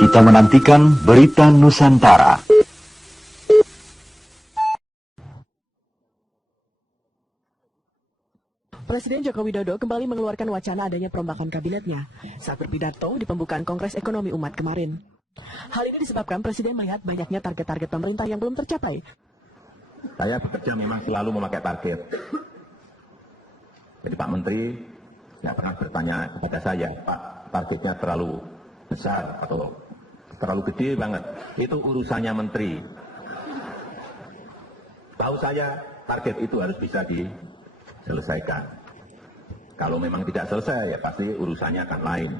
Kita menantikan berita Nusantara. Presiden Joko Widodo kembali mengeluarkan wacana adanya perombakan kabinetnya saat berpidato di pembukaan Kongres Ekonomi Umat kemarin. Hal ini disebabkan Presiden melihat banyaknya target-target pemerintah yang belum tercapai. Saya bekerja memang selalu memakai target. Jadi Pak Menteri nggak pernah bertanya kepada saya, Pak, targetnya terlalu besar atau terlalu gede banget. Itu urusannya Menteri. Tahu saya, target itu harus bisa diselesaikan. Kalau memang tidak selesai, ya pasti urusannya akan lain.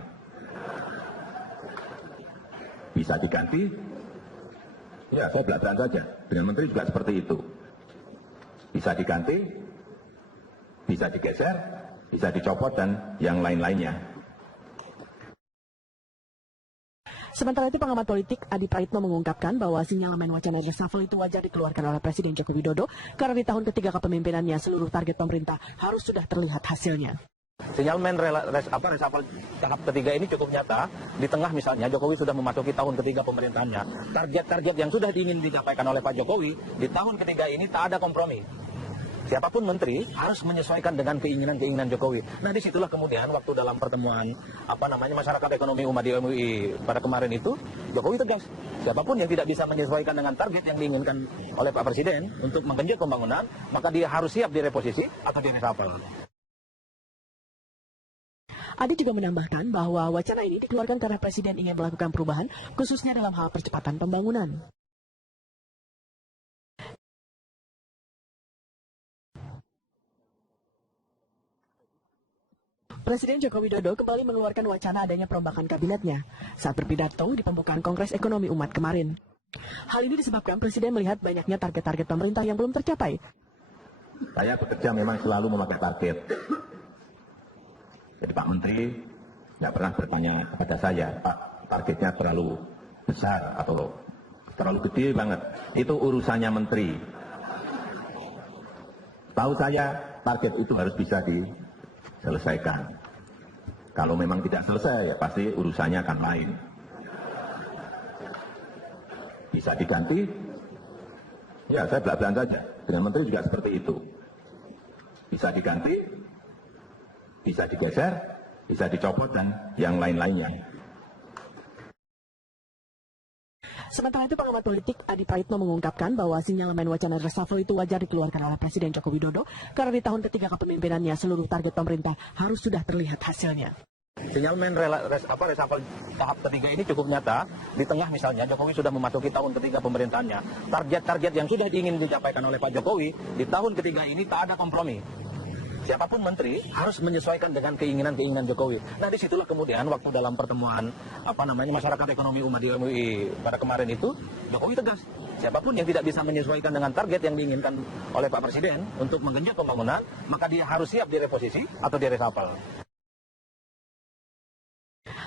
Bisa diganti? Ya, saya belak-belakan saja. Dengan Menteri juga seperti itu. Bisa diganti, bisa digeser, bisa dicopot, dan yang lain-lainnya. Sementara itu pengamat politik Adi Praitno mengungkapkan bahwa sinyalemen wacana reshuffle itu wajar dikeluarkan oleh Presiden Joko Widodo karena di tahun ketiga kepemimpinannya seluruh target pemerintah harus sudah terlihat hasilnya. Sinyalemen reshuffle tahap ketiga ini cukup nyata. Di tengah misalnya Jokowi sudah memasuki tahun ketiga pemerintahannya. Target-target yang sudah ingin dicapai oleh Pak Jokowi di tahun ketiga ini tak ada kompromi. Siapapun menteri harus menyesuaikan dengan keinginan-keinginan Jokowi. Nah, disitulah kemudian waktu dalam pertemuan masyarakat ekonomi umat di MUI pada kemarin itu, Jokowi tegas. Siapapun yang tidak bisa menyesuaikan dengan target yang diinginkan oleh Pak Presiden untuk menggenjot pembangunan, maka dia harus siap direposisi atau direshuffle. Adi juga menambahkan bahwa wacana ini dikeluarkan karena Presiden ingin melakukan perubahan, khususnya dalam hal percepatan pembangunan. Presiden Joko Widodo kembali mengeluarkan wacana adanya perombakan kabinetnya saat berpidato di pembukaan Kongres Ekonomi Umat kemarin. Hal ini disebabkan Presiden melihat banyaknya target-target pemerintah yang belum tercapai. Saya bekerja memang selalu memakai target. Jadi Pak Menteri nggak pernah bertanya kepada saya, Pak, targetnya terlalu besar atau terlalu gede banget. Itu urusannya Menteri. Tahu saya, target itu harus bisa diselesaikan. Kalau memang tidak selesai, ya pasti urusannya akan lain. Bisa diganti? Ya, saya belak-belakan saja. Dengan Menteri juga seperti itu. Bisa diganti, bisa digeser, bisa dicopot, dan yang lain-lainnya. Sementara itu pengamat politik Adi Praitno mengungkapkan bahwa sinyalemen wacana reshuffle itu wajar dikeluarkan oleh Presiden Joko Widodo karena di tahun ketiga kepemimpinannya seluruh target pemerintah harus sudah terlihat hasilnya. Sinyalemen reshuffle tahap ketiga ini cukup nyata. Di tengah misalnya Jokowi sudah memasuki tahun ketiga pemerintahannya. Target-target yang sudah ingin dicapai oleh Pak Jokowi di tahun ketiga ini tak ada kompromi. Siapapun menteri harus menyesuaikan dengan keinginan-keinginan Jokowi. Nah, disitulah kemudian waktu dalam pertemuan masyarakat ekonomi umat di MUI pada kemarin itu, Jokowi tegas. Siapapun yang tidak bisa menyesuaikan dengan target yang diinginkan oleh Pak Presiden untuk menggenjot pembangunan, maka dia harus siap direposisi atau direshuffle.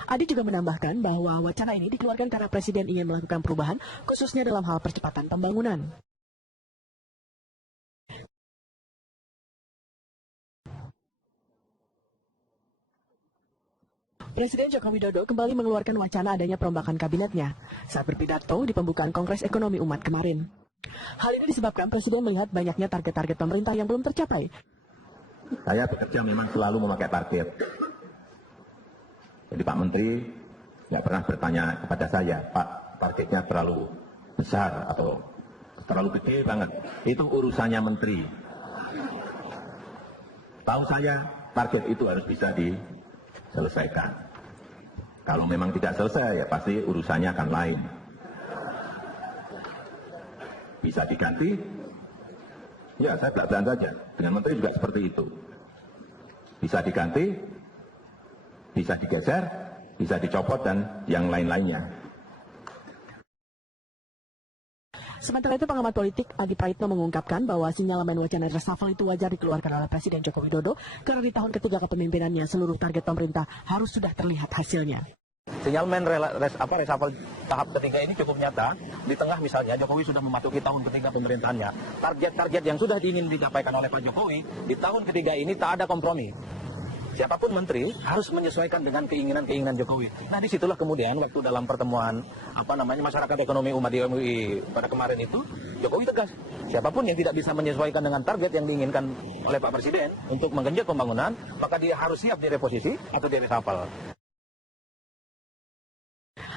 Adi juga menambahkan bahwa wacana ini dikeluarkan karena Presiden ingin melakukan perubahan, khususnya dalam hal percepatan pembangunan. Presiden Joko Widodo kembali mengeluarkan wacana adanya perombakan kabinetnya saat berpidato di pembukaan Kongres Ekonomi Umat kemarin. Hal ini disebabkan Presiden melihat banyaknya target-target pemerintah yang belum tercapai. Saya bekerja memang selalu memakai target. Jadi Pak Menteri nggak pernah bertanya kepada saya, Pak, targetnya terlalu besar atau terlalu gede banget. Itu urusannya Menteri. Tahu saya, target itu harus bisa diselesaikan. Kalau memang tidak selesai, ya pasti urusannya akan lain. Bisa diganti? Ya, saya belak-belakan saja. Dengan Menteri juga seperti itu. Bisa diganti, bisa digeser, bisa dicopot, dan yang lain-lainnya. Sementara itu pengamat politik Adi Praitno mengungkapkan bahwa sinyalemen wacana reshuffle itu wajar dikeluarkan oleh Presiden Joko Widodo karena di tahun ketiga kepemimpinannya seluruh target pemerintah harus sudah terlihat hasilnya. Sinyalemen reshuffle tahap ketiga ini cukup nyata. Di tengah misalnya Jokowi sudah memasuki tahun ketiga pemerintahannya. Target-target yang sudah ingin dicapai oleh Pak Jokowi di tahun ketiga ini tak ada kompromi. Siapapun menteri harus menyesuaikan dengan keinginan-keinginan Jokowi. Nah, disitulah kemudian waktu dalam pertemuan masyarakat ekonomi umat di MUI pada kemarin itu, Jokowi tegas. Siapapun yang tidak bisa menyesuaikan dengan target yang diinginkan oleh Pak Presiden untuk menggenjot pembangunan, maka dia harus siap direposisi atau diresapel.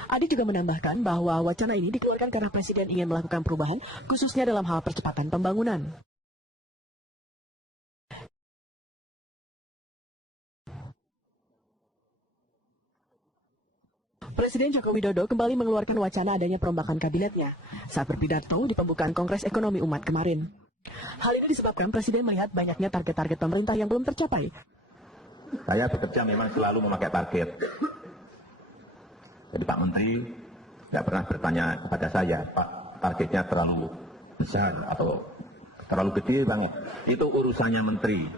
Adi juga menambahkan bahwa wacana ini dikeluarkan karena Presiden ingin melakukan perubahan, khususnya dalam hal percepatan pembangunan. Presiden Joko Widodo kembali mengeluarkan wacana adanya perombakan kabinetnya saat berpidato di pembukaan Kongres Ekonomi Umat kemarin. Hal ini disebabkan Presiden melihat banyaknya target-target pemerintah yang belum tercapai. Saya bekerja memang selalu memakai target. Jadi Pak Menteri tidak pernah bertanya kepada saya, Pak, targetnya terlalu besar atau terlalu gede banget. Itu urusannya Menteri.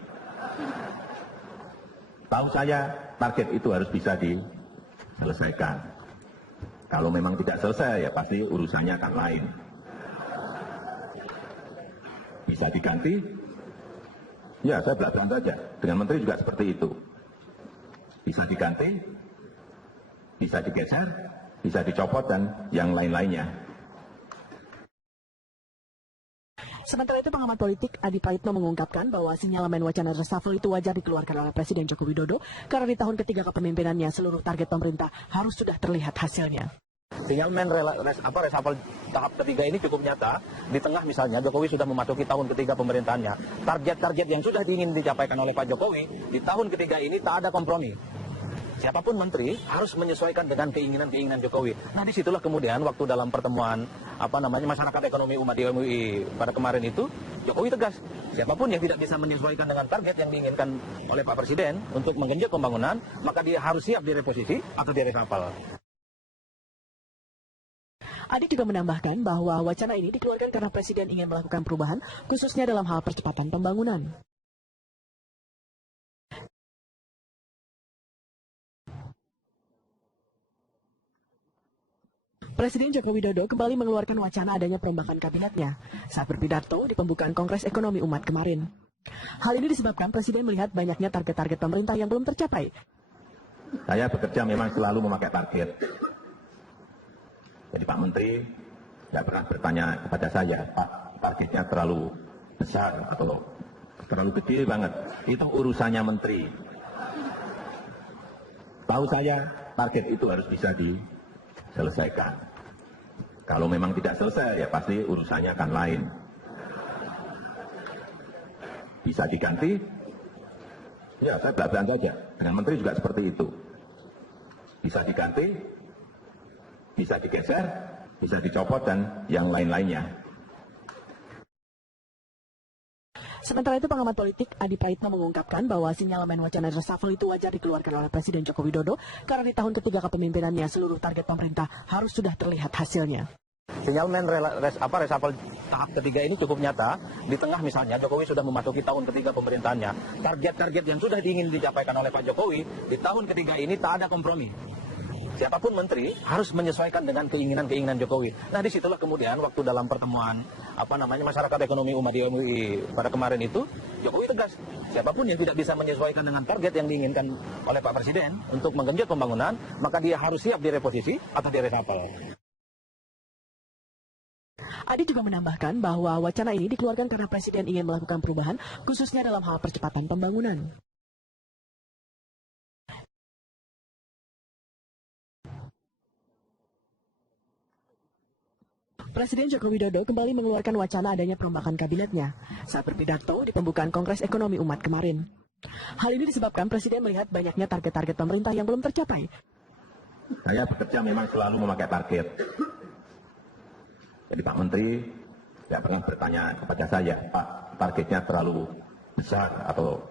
Tahu saya, target itu harus bisa diselesaikan. Kalau memang tidak selesai, ya pasti urusannya akan lain. Bisa diganti? Ya, saya belak-belakan saja. Dengan Menteri juga seperti itu. Bisa diganti, bisa digeser, bisa dicopot, dan yang lain-lainnya. Sementara itu pengamat politik Adi Praitno mengungkapkan bahwa sinyalemen wacana reshuffle itu wajar dikeluarkan oleh Presiden Joko Widodo karena di tahun ketiga kepemimpinannya seluruh target pemerintah harus sudah terlihat hasilnya. Sinyalemen reshuffle tahap ketiga ini cukup nyata. Di tengah misalnya Jokowi sudah memasuki tahun ketiga pemerintahannya. Target-target yang sudah ingin dicapai oleh Pak Jokowi di tahun ketiga ini tak ada kompromi. Siapapun menteri harus menyesuaikan dengan keinginan-keinginan Jokowi. Nah, disitulah kemudian waktu dalam pertemuan masyarakat ekonomi umat di MUI pada kemarin itu, Jokowi tegas. Siapapun yang tidak bisa menyesuaikan dengan target yang diinginkan oleh Pak Presiden untuk menggenjot pembangunan, maka dia harus siap direposisi atau diresapel. Adi juga menambahkan bahwa wacana ini dikeluarkan karena Presiden ingin melakukan perubahan, khususnya dalam hal percepatan pembangunan. Presiden Joko Widodo kembali mengeluarkan wacana adanya perombakan kabinetnya saat berpidato di pembukaan Kongres Ekonomi Umat kemarin. Hal ini disebabkan Presiden melihat banyaknya target-target pemerintah yang belum tercapai. Saya bekerja memang selalu memakai target. Jadi Pak Menteri tidak pernah bertanya kepada saya, Pak, targetnya terlalu besar atau terlalu gede banget. Itu urusannya Menteri. Tahu saya, target itu harus bisa diselesaikan. Kalau memang tidak selesai, ya pasti urusannya akan lain. Bisa diganti? Ya, saya belak-belakan saja. Dengan Menteri juga seperti itu. Bisa diganti, bisa digeser, bisa dicopot, dan yang lain-lainnya. Sementara itu pengamat politik Adi Praitno mengungkapkan bahwa sinyalemen wacana reshuffle itu wajar dikeluarkan oleh Presiden Joko Widodo karena di tahun ketiga kepemimpinannya seluruh target pemerintah harus sudah terlihat hasilnya. Sinyalemen reshuffle tahap ketiga ini cukup nyata. Di tengah misalnya Jokowi sudah memasuki tahun ketiga pemerintahannya. Target-target yang sudah ingin dicapai oleh Pak Jokowi di tahun ketiga ini tak ada kompromi. Siapapun menteri harus menyesuaikan dengan keinginan-keinginan Jokowi. Nah, disitulah kemudian waktu dalam pertemuan masyarakat ekonomi umat di MUI pada kemarin itu, Jokowi tegas. Siapapun yang tidak bisa menyesuaikan dengan target yang diinginkan oleh Pak Presiden untuk menggenjot pembangunan, maka dia harus siap direposisi atau diresapel. Adi juga menambahkan bahwa wacana ini dikeluarkan karena Presiden ingin melakukan perubahan, khususnya dalam hal percepatan pembangunan. Presiden Joko Widodo kembali mengeluarkan wacana adanya perombakan kabinetnya saat berpidato di pembukaan Kongres Ekonomi Umat kemarin. Hal ini disebabkan Presiden melihat banyaknya target-target pemerintah yang belum tercapai. Saya bekerja memang selalu memakai target. Jadi Pak Menteri tidak pernah bertanya kepada saya, Pak, targetnya terlalu besar atau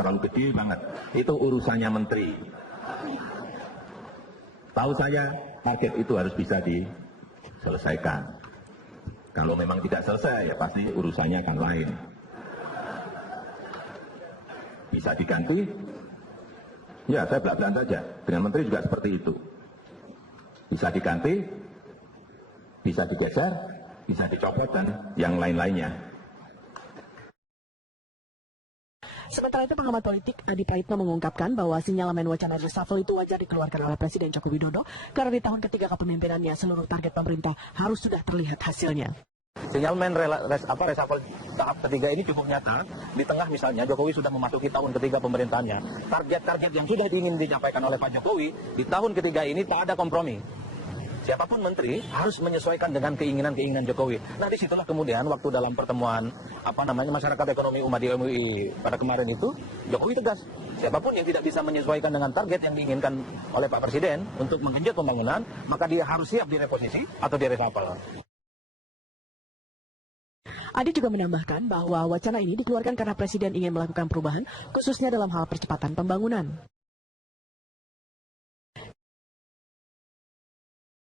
terlalu gede banget. Itu urusannya Menteri. Tahu saya, target itu harus bisa diselesaikan. Kalau memang tidak selesai, ya pasti urusannya akan lain. Bisa diganti? Ya, saya belak-belakan saja. Dengan Menteri juga seperti itu. Bisa diganti, bisa digeser, bisa dicopot, dan yang lain-lainnya. Sementara itu pengamat politik Adi Praitno mengungkapkan bahwa sinyalemen wacana reshuffle itu wajar dikeluarkan oleh Presiden Joko Widodo karena di tahun ketiga kepemimpinannya seluruh target pemerintah harus sudah terlihat hasilnya. Sinyalmen reshuffle tahap ketiga ini cukup nyata. Di tengah misalnya Jokowi sudah memasuki tahun ketiga pemerintahannya. Target-target yang sudah ingin dicapai oleh Pak Jokowi di tahun ketiga ini tak ada kompromi. Siapapun menteri harus menyesuaikan dengan keinginan-keinginan Jokowi. Nah disitulah kemudian waktu dalam pertemuan masyarakat ekonomi umat di MUI pada kemarin itu Jokowi tegas. Siapapun yang tidak bisa menyesuaikan dengan target yang diinginkan oleh Pak Presiden untuk menggenjot pembangunan, maka dia harus siap direposisi atau direshuffle. Adi juga menambahkan bahwa wacana ini dikeluarkan karena Presiden ingin melakukan perubahan khususnya dalam hal percepatan pembangunan.